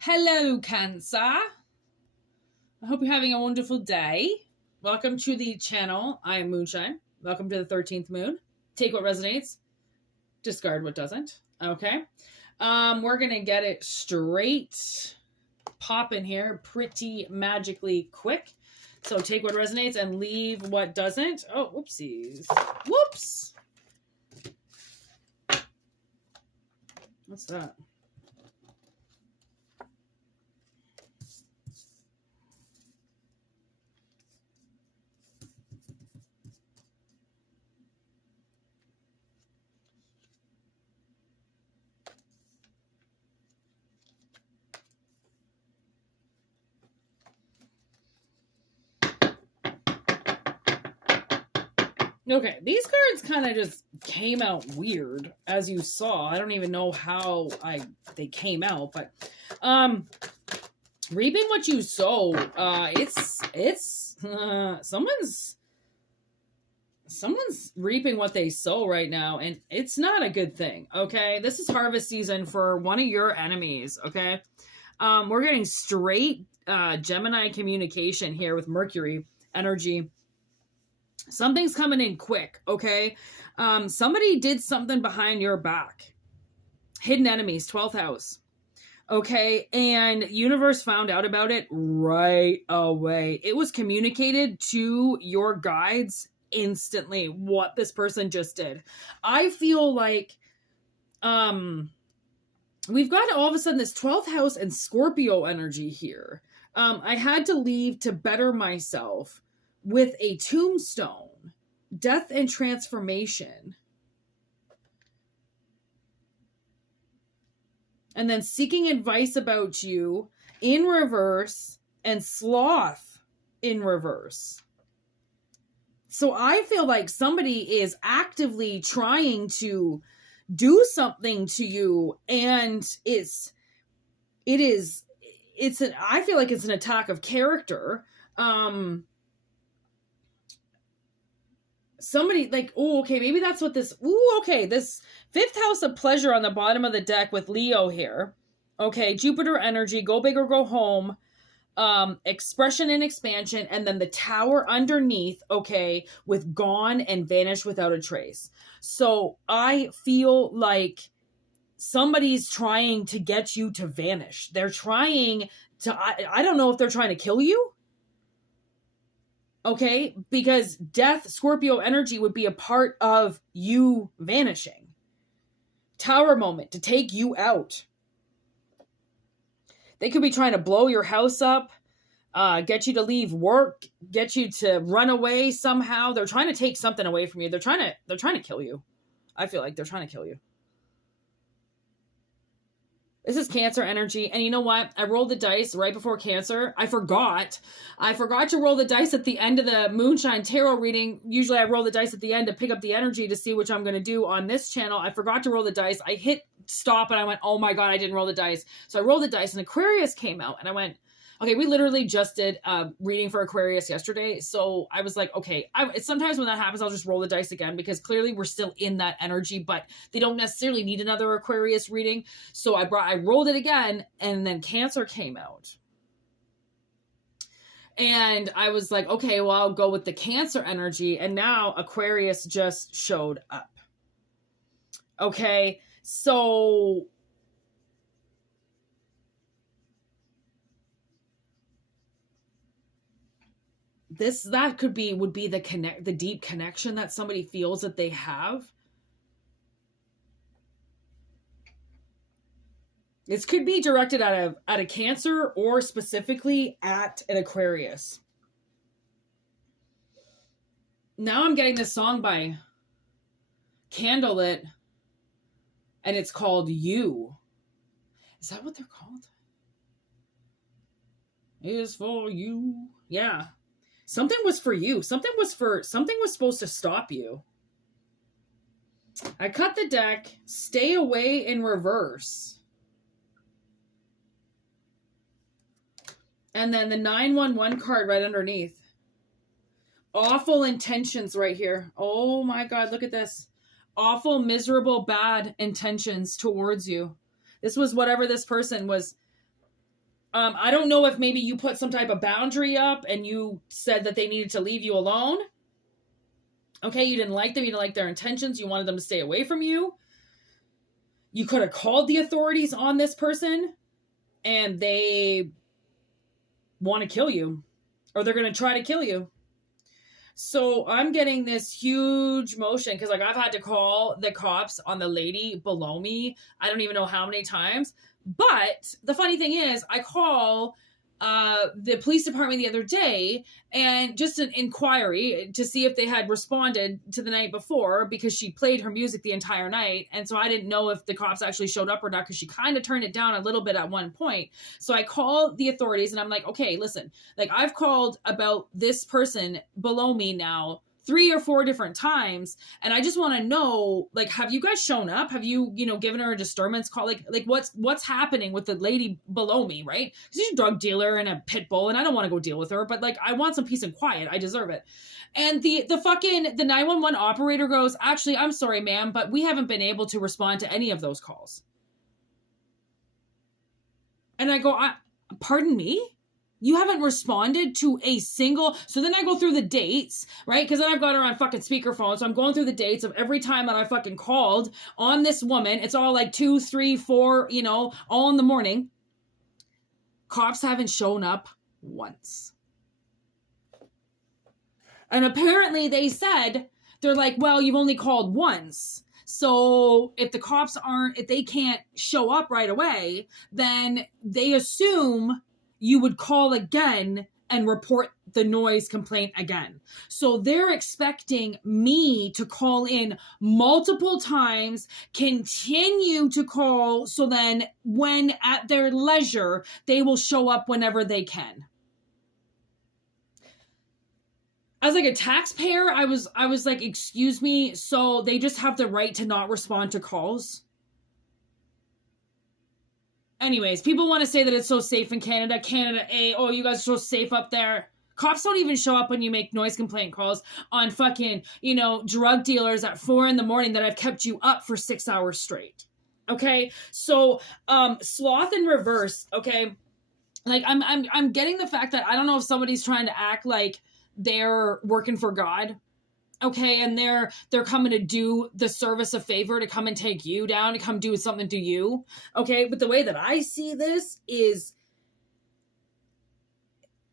Hello, Cancer. I hope you're having a wonderful day. Welcome to the channel. I am Moonshine. Welcome to the 13th moon. Take what resonates, discard what doesn't. Okay. We're going to get it straight popping here pretty magically quick. So take what resonates and leave what doesn't. Oh, whoopsies. Whoops. What's that? Okay, these cards kind of just came out weird, as you saw. I don't even know how they came out, but reaping what you sow. Someone's reaping what they sow right now, and it's not a good thing. Okay, this is harvest season for one of your enemies. Okay, we're getting straight Gemini communication here with Mercury energy. Something's coming in quick, okay? Somebody did something behind your back. Hidden enemies, 12th house. Okay, and universe found out about it right away. It was communicated to your guides instantly what this person just did. I feel like we've got all of a sudden this 12th house and Scorpio energy here. I had to leave to better myself with a tombstone, death and transformation. And then seeking advice about you in reverse and sloth in reverse. So I feel like somebody is actively trying to do something to you, and I feel like it's an attack of character. Somebody like, oh, okay, maybe that's what this, this 5th house of pleasure on the bottom of the deck with Leo here. Okay, Jupiter energy, go big or go home, expression and expansion, and then the tower underneath, okay, with gone and vanished without a trace. So I feel like somebody's trying to get you to vanish. They're trying to, I don't know if they're trying to kill you. Okay, because death, Scorpio energy would be a part of you vanishing. Tower moment to take you out. They could be trying to blow your house up, get you to leave work, get you to run away somehow. They're trying to take something away from you. They're trying to kill you. I feel like they're trying to kill you. This is Cancer energy. And you know what? I rolled the dice right before Cancer. I forgot to roll the dice at the end of the Moonshine Tarot reading. Usually I roll the dice at the end to pick up the energy to see which I'm going to do on this channel. I forgot to roll the dice. I hit stop and I went, oh my God, I didn't roll the dice. So I rolled the dice and Aquarius came out and I went, okay, we literally just did reading for Aquarius yesterday. So I was like, okay, sometimes when that happens, I'll just roll the dice again because clearly we're still in that energy, but they don't necessarily need another Aquarius reading. So I rolled it again and then Cancer came out. And I was like, okay, well, I'll go with the Cancer energy. And now Aquarius just showed up. Okay, so that would be the deep connection that somebody feels that they have. This could be directed at a Cancer or specifically at an Aquarius. Now I'm getting this song by Candlelit, and it's called You. Is that what they're called? Is for you. Yeah. Something was for you. Something was supposed to stop you. I cut the deck. Stay away in reverse. And then the 911 card right underneath. Awful intentions right here. Oh my God, look at this. Awful, miserable, bad intentions towards you. This was whatever this person was I don't know if maybe you put some type of boundary up and you said that they needed to leave you alone. Okay, you didn't like them. You didn't like their intentions. You wanted them to stay away from you. You could have called the authorities on this person and they want to kill you, or they're going to try to kill you. So I'm getting this huge motion because, like, I've had to call the cops on the lady below me. I don't even know how many times. But the funny thing is, I call the police department the other day and just an inquiry to see if they had responded to the night before, because she played her music the entire night. And so I didn't know if the cops actually showed up or not, because she kind of turned it down a little bit at one point. So I called the authorities and I'm like, okay, listen, like, I've called about this person below me now 3 or 4 different times, and I just want to know, like, have you guys shown up? Have you, given her a disturbance call? Like what's happening with the lady below me, right? Because she's a drug dealer and a pit bull, and I don't want to go deal with her, but, like, I want some peace and quiet. I deserve it. And the 911 operator goes, actually, I'm sorry, ma'am, but we haven't been able to respond to any of those calls. And I go, pardon me? You haven't responded to a single... So then I go through the dates, right? Because then I've got her on fucking speakerphone. So I'm going through the dates of every time that I fucking called on this woman. It's all like 2, 3, 4, all in the morning. Cops haven't shown up once. And apparently they said, they're like, well, you've only called once. So if the cops if they can't show up right away, then they assume you would call again and report the noise complaint again. So they're expecting me to call in multiple times, continue to call, so then when at their leisure, they will show up whenever they can. As like a taxpayer, I was like, excuse me, so they just have the right to not respond to calls? Anyways, people want to say that it's so safe in Canada. Oh, you guys are so safe up there. Cops don't even show up when you make noise complaint calls on fucking, drug dealers at 4 a.m. that I've kept you up for 6 hours straight. Okay? So, sloth in reverse, okay? Like, I'm getting the fact that I don't know if somebody's trying to act like they're working for God. Okay, and they're coming to do the service a favor, to come and take you down, to come do something to you. Okay, but the way that I see this is,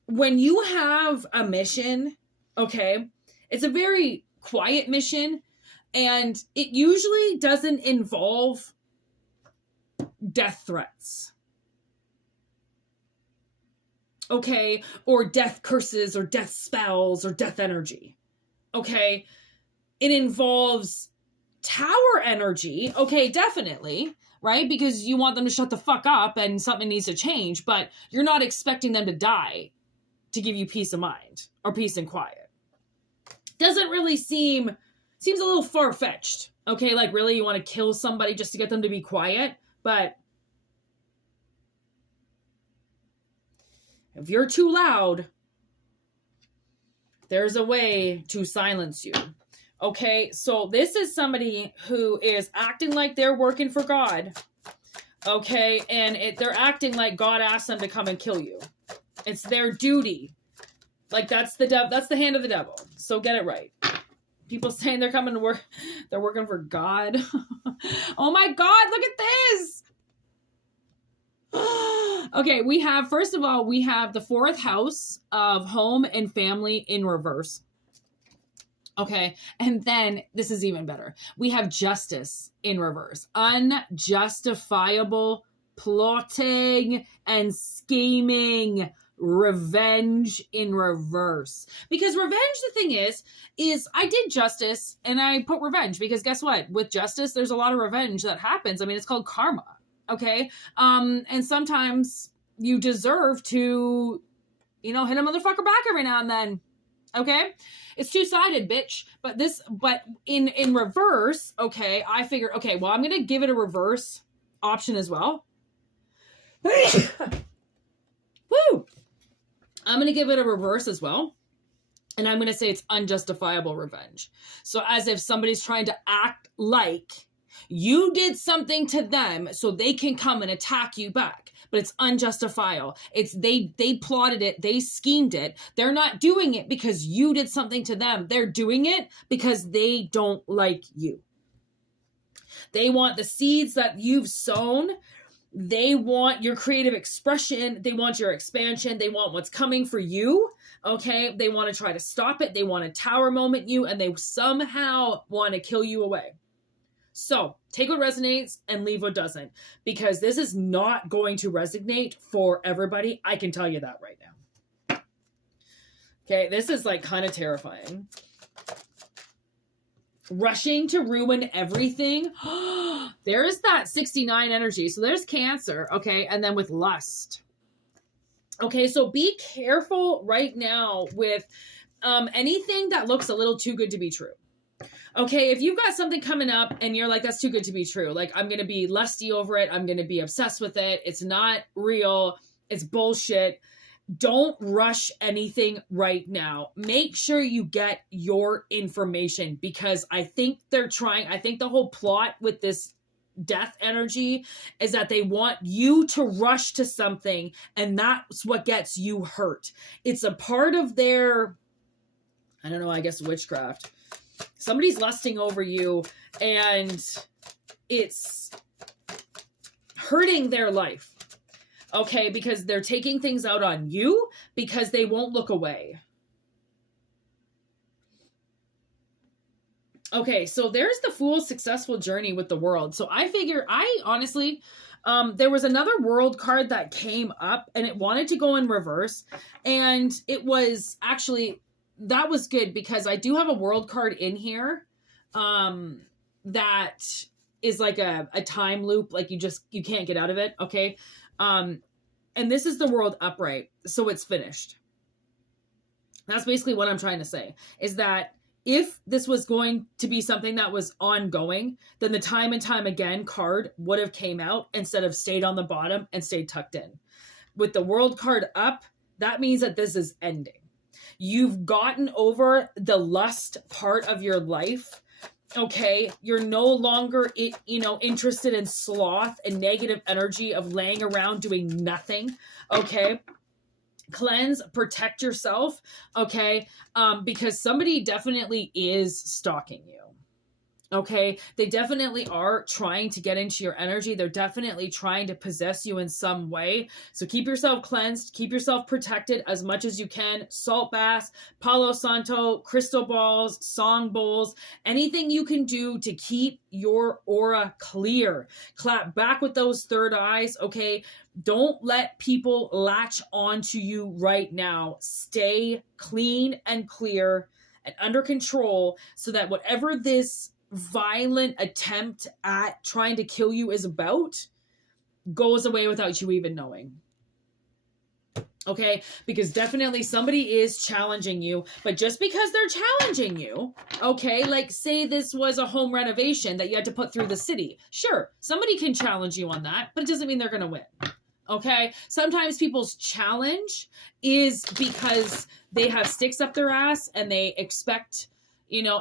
when you have a mission, okay, it's a very quiet mission, and it usually doesn't involve death threats. Okay, or death curses, or death spells, or death energy. Okay, it involves tower energy. Okay, definitely, right? Because you want them to shut the fuck up and something needs to change, but you're not expecting them to die to give you peace of mind or peace and quiet. Doesn't really seems a little far-fetched. Okay, like, really, you want to kill somebody just to get them to be quiet? But if you're too loud, there's a way to silence you. Okay, so this is somebody who is acting like they're working for God. Okay, and they're acting like God asked them to come and kill you. It's their duty. Like, that's the hand of the devil. So get it right. People saying they're coming to work, they're working for God. Oh my God, look at this. Okay, first of all, we have the 4th house of home and family in reverse. Okay, and then this is even better. We have justice in reverse. Unjustifiable plotting and scheming. Revenge in reverse. Because revenge, the thing is I did justice and I put revenge, because guess what? With justice, there's a lot of revenge that happens. I mean, it's called karma. Okay. And sometimes you deserve to, hit a motherfucker back every now and then. Okay. It's two-sided, bitch. But in reverse, okay, I figured, okay, well, I'm going to give it a reverse option as well. Woo! I'm going to give it a reverse as well. And I'm going to say it's unjustifiable revenge. So as if somebody's trying to act like You did something to them so they can come and attack you back. But it's unjustifiable. It's they plotted it, they schemed it. They're not doing it because you did something to them. They're doing it because they don't like you. They want the seeds that you've sown. They want your creative expression. They want your expansion. They want what's coming for you. Okay. They want to try to stop it. They want to tower moment you, and they somehow want to kill you away. So take what resonates and leave what doesn't, because this is not going to resonate for everybody. I can tell you that right now. Okay. This is like kind of terrifying. Rushing to ruin everything. There is that 69 energy. So there's Cancer. Okay. And then with lust. Okay. So be careful right now with anything that looks a little too good to be true. Okay, if you've got something coming up and you're like, that's too good to be true. Like, I'm going to be lusty over it. I'm going to be obsessed with it. It's not real. It's bullshit. Don't rush anything right now. Make sure you get your information, because I think I think the whole plot with this death energy is that they want you to rush to something, and that's what gets you hurt. It's a part of their, I don't know, I guess witchcraft. Somebody's lusting over you and it's hurting their life. Okay, because they're taking things out on you because they won't look away. Okay, so there's the Fool's successful journey with the world. So I honestly, there was another world card that came up and it wanted to go in reverse. And it was actually, that was good because I do have a world card in here that is like a time loop. Like you can't get out of it. Okay. And this is the world upright. So it's finished. That's basically what I'm trying to say, is that if this was going to be something that was ongoing, then the time and time again card would have came out instead of stayed on the bottom and stayed tucked in. With the world card up, that means that this is ending. You've gotten over the lust part of your life. Okay. You're no longer, interested in sloth and negative energy of laying around doing nothing. Okay. Cleanse, protect yourself. Okay. Because somebody definitely is stalking you. Okay. They definitely are trying to get into your energy. They're definitely trying to possess you in some way. So keep yourself cleansed, keep yourself protected as much as you can. Salt baths, Palo Santo, crystal balls, song bowls, anything you can do to keep your aura clear. Clap back with those third eyes. Okay. Don't let people latch onto you right now. Stay clean and clear and under control so that whatever this violent attempt at trying to kill you is about goes away without you even knowing. Okay? Because definitely somebody is challenging you, but just because they're challenging you, okay, like say this was a home renovation that you had to put through the city. Sure, somebody can challenge you on that, but it doesn't mean they're going to win. Okay? Sometimes people's challenge is because they have sticks up their ass and they expect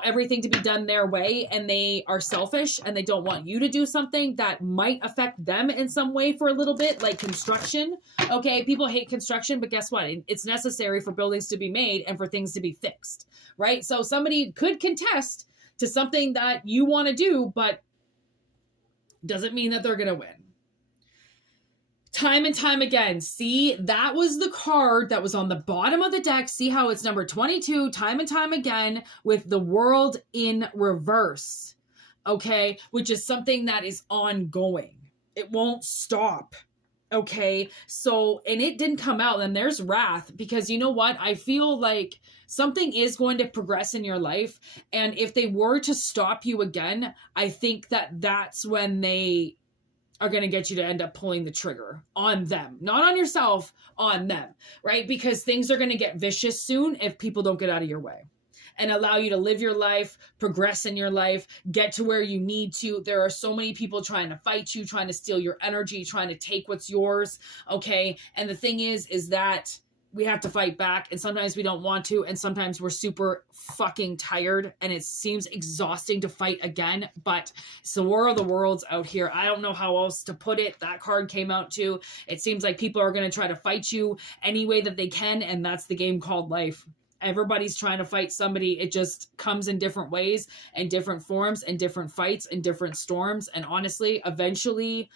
everything to be done their way, and they are selfish and they don't want you to do something that might affect them in some way for a little bit, like construction. Okay, people hate construction, but guess what? It's necessary for buildings to be made and for things to be fixed, right? So somebody could contest to something that you want to do, but doesn't mean that they're going to win. Time and time again. See, that was the card that was on the bottom of the deck. See how it's number 22, time and time again, with the world in reverse. Okay, which is something that is ongoing. It won't stop. Okay, so, and it didn't come out. And there's wrath, because you know what? I feel like something is going to progress in your life. And if they were to stop you again, I think that that's when they are going to get you to end up pulling the trigger on them, not on yourself, on them, right? Because things are going to get vicious soon if people don't get out of your way and allow you to live your life, progress in your life, get to where you need to. There are so many people trying to fight you, trying to steal your energy, trying to take what's yours. Okay. And the thing is that we have to fight back, and sometimes we don't want to, and sometimes we're super fucking tired and it seems exhausting to fight again, but it's the war of the worlds out here. I don't know how else to put it. That card came out too. It seems like people are going to try to fight you any way that they can, and that's the game called life. Everybody's trying to fight somebody. It just comes in different ways and different forms and different fights and different storms, and honestly, eventually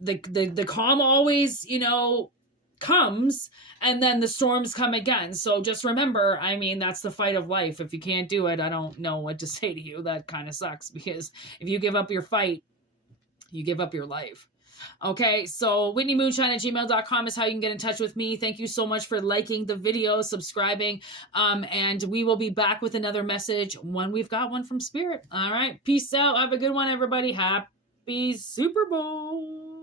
the calm always, you know, comes, and then the storms come again. So just remember, I mean, that's the fight of life. If you can't do it, I don't know what to say to you. That kind of sucks, because if you give up your fight, you give up your life. Okay, so whitneymoonshine@gmail.com is how you can get in touch with me. Thank you so much for liking the video, subscribing, and we will be back with another message when we've got one from Spirit. All right, peace out. Have a good one, everybody. Happy Super Bowl.